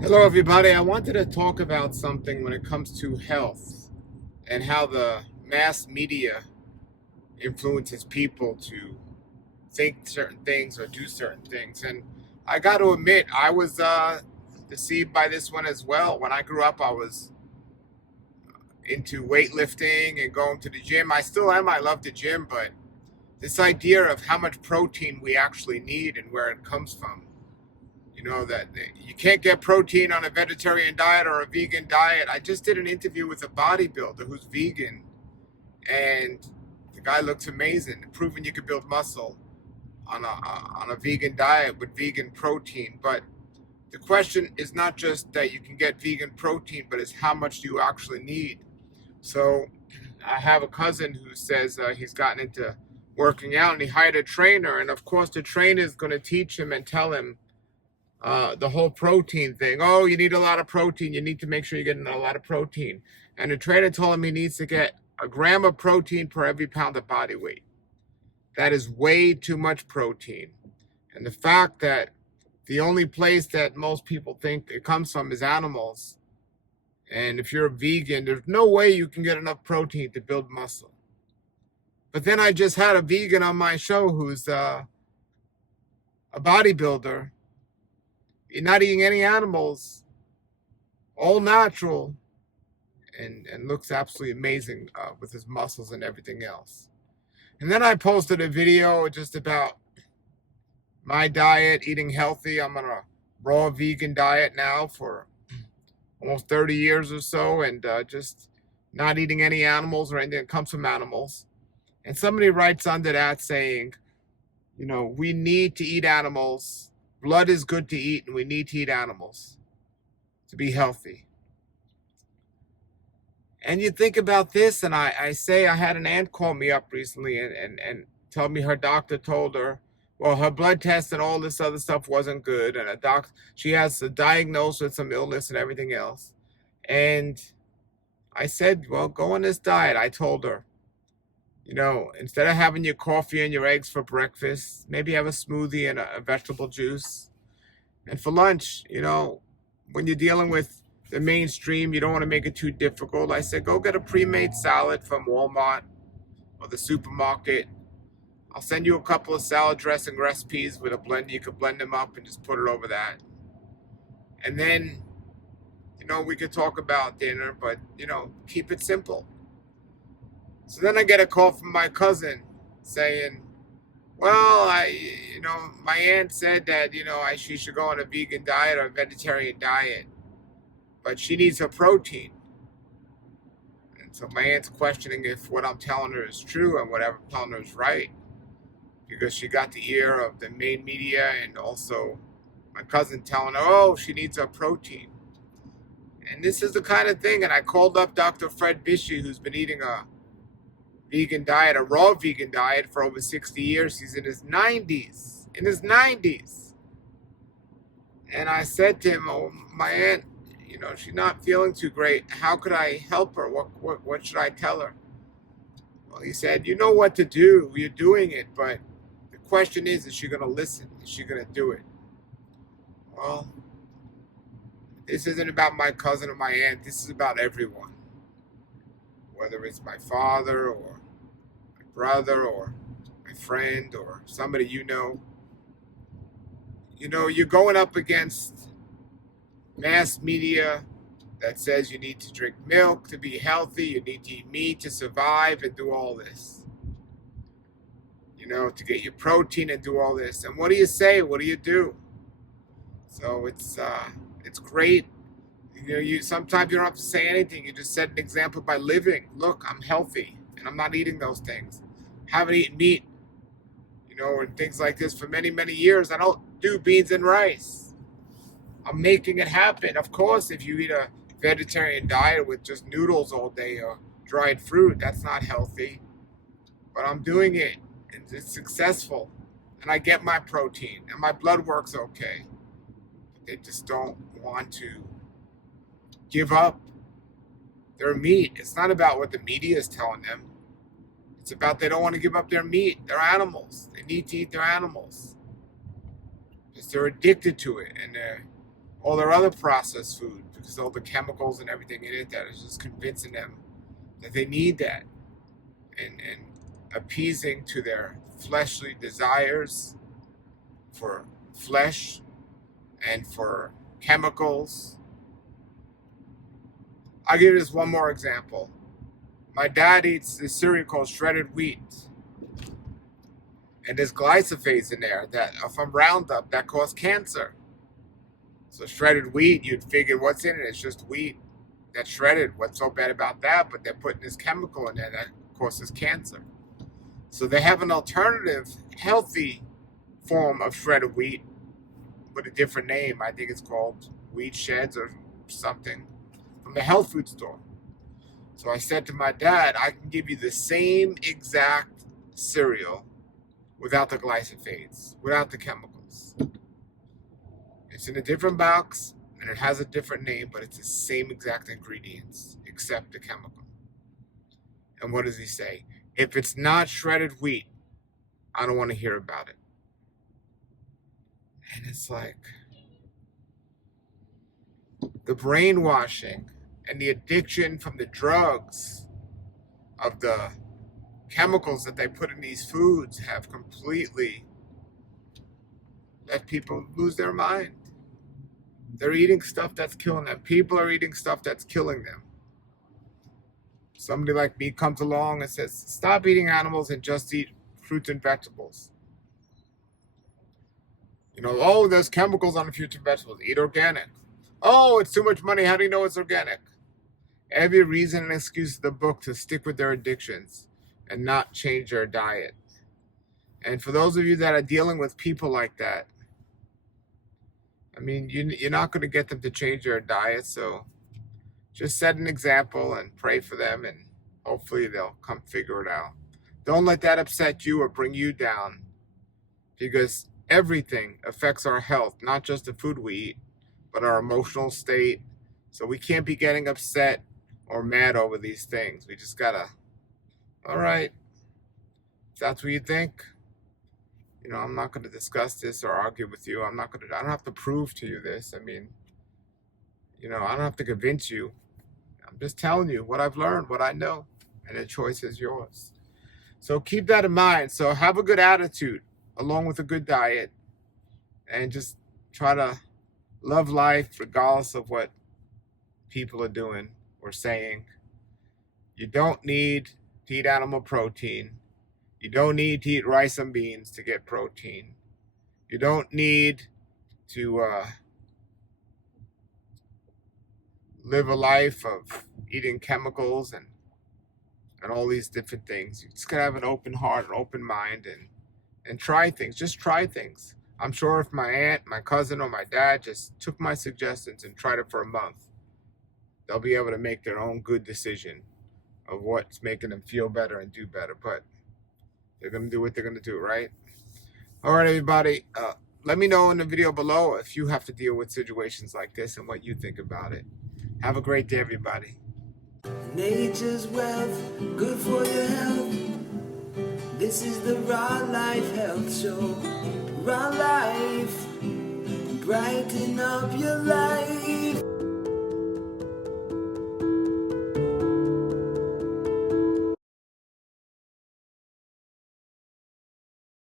Hello, everybody. I wanted to talk about something when it comes to health and how the mass media influences people to think certain things or do certain things. And I got to admit, I was deceived by this one as well. When I grew up, I was into weightlifting and going to the gym. I still am. I love the gym, but this idea of how much protein we actually need and where it comes from. You know that you can't get protein on a vegetarian diet or a vegan diet. I just did an interview with a bodybuilder who's vegan, and the guy looks amazing, proving you can build muscle on a vegan diet with vegan protein. But the question is not just that you can get vegan protein, but it's how much do you actually need. So I have a cousin who says he's gotten into working out, and he hired a trainer, and of course the trainer is going to teach him and tell him the whole protein thing. Oh, you need a lot of protein. You need to make sure you're getting a lot of protein. And the trainer told him he needs to get a gram of protein per every pound of body weight. That is way too much protein. And the fact that the only place that most people think it comes from is animals. And if you're a vegan, there's no way you can get enough protein to build muscle. But then I just had a vegan on my show who's a bodybuilder. You're not eating any animals, all natural, and looks absolutely amazing with his muscles and everything else. And then I posted a video just about my diet, eating healthy. I'm on a raw vegan diet now for almost 30 years or so, and just not eating any animals or anything that comes from animals. And somebody writes under that saying, you know, we need to eat animals. Blood is good to eat, and we need to eat animals to be healthy. And you think about this, and I say I had an aunt call me up recently and tell me her doctor told her, well, her blood test and all this other stuff wasn't good, and she has a diagnosis with some illness and everything else. And I said, well, go on this diet. I told her, you know, instead of having your coffee and your eggs for breakfast, maybe have a smoothie and a vegetable juice. And for lunch, you know, when you're dealing with the mainstream, you don't want to make it too difficult. I said, go get a pre-made salad from Walmart or the supermarket. I'll send you a couple of salad dressing recipes with a blender. You could blend them up and just put it over that. And then, you know, we could talk about dinner, but, you know, keep it simple. So then I get a call from my cousin saying, well, my aunt said that, she should go on a vegan diet or a vegetarian diet, but she needs her protein. And so my aunt's questioning if what I'm telling her is true and whatever I'm telling her is right, because she got the ear of the main media and also my cousin telling her, oh, she needs her protein. And this is the kind of thing, and I called up Dr. Fred Bishy, who's been eating a vegan diet, a raw vegan diet for over 60 years. He's in his 90s. In his 90s. And I said to him, oh, my aunt, she's not feeling too great. How could I help her? What should I tell her? Well, he said, you know what to do. You're doing it. But the question is she going to listen? Is she going to do it? Well, this isn't about my cousin or my aunt. This is about everyone. Whether it's my father or my brother or my friend or somebody you know. You're going up against mass media that says you need to drink milk to be healthy, you need to eat meat to survive and do all this. To get your protein and do all this. And what do you say? What do you do? So it's great. You sometimes you don't have to say anything. You just set an example by living. Look, I'm healthy and I'm not eating those things. Haven't eaten meat, and things like this for many, many years. I don't do beans and rice. I'm making it happen. Of course, if you eat a vegetarian diet with just noodles all day or dried fruit, that's not healthy. But I'm doing it, and it's successful. And I get my protein, and my blood works okay. But they just don't want to give up their meat. It's not about what the media is telling them. It's about they don't want to give up their meat. They're animals. They need to eat their animals because they're addicted to it, and all their other processed food, because all the chemicals and everything in it that is just convincing them that they need that, and appeasing to their fleshly desires for flesh and for chemicals. I'll give you just one more example. My dad eats this cereal called shredded wheat, and there's glyphosates in there that are from Roundup that cause cancer. So shredded wheat, you'd figure what's in it? It's just wheat that's shredded. What's so bad about that? But they're putting this chemical in there that causes cancer. So they have an alternative, healthy form of shredded wheat with a different name. I think it's called Wheat Sheds or something, from the health food store. So I said to my dad, I can give you the same exact cereal without the glyphosates, without the chemicals. It's in a different box and it has a different name, but it's the same exact ingredients except the chemical. And what does he say? If it's not shredded wheat, I don't want to hear about it. And it's like the brainwashing and the addiction from the drugs of the chemicals that they put in these foods have completely let people lose their mind. They're eating stuff that's killing them. People are eating stuff that's killing them. Somebody like me comes along and says, stop eating animals and just eat fruits and vegetables. You know, oh, there's chemicals on the fruits and vegetables. Eat organic. Oh, it's too much money. How do you know it's organic? Every reason and excuse in the book to stick with their addictions and not change their diet. And for those of you that are dealing with people like that, I mean, you're not going to get them to change their diet, so just set an example and pray for them, and hopefully they'll come figure it out. Don't let that upset you or bring you down, because everything affects our health, not just the food we eat, but our emotional state. So we can't be getting upset or mad over these things. We just gotta, all right, if that's what you think, you know, I'm not going to discuss this or argue with you. I don't have to prove to you this. I mean, you know, I don't have to convince you. I'm just telling you what I've learned, what I know, and the choice is yours. So keep that in mind. So have a good attitude along with a good diet, and just try to love life regardless of what people are doing or saying. You don't need to eat animal protein. You don't need to eat rice and beans to get protein. You don't need to live a life of eating chemicals and all these different things. You just gotta have an open heart, an open mind, and try things. Just try things. I'm sure if my aunt, my cousin, or my dad just took my suggestions and tried it for a month, they'll be able to make their own good decision of what's making them feel better and do better. But they're going to do what they're going to do, right? All right, everybody. Let me know in the video below if you have to deal with situations like this and what you think about it. Have a great day, everybody. Nature's wealth, good for your health. This is the Raw Life Health Show. Raw Life, brighten up your life.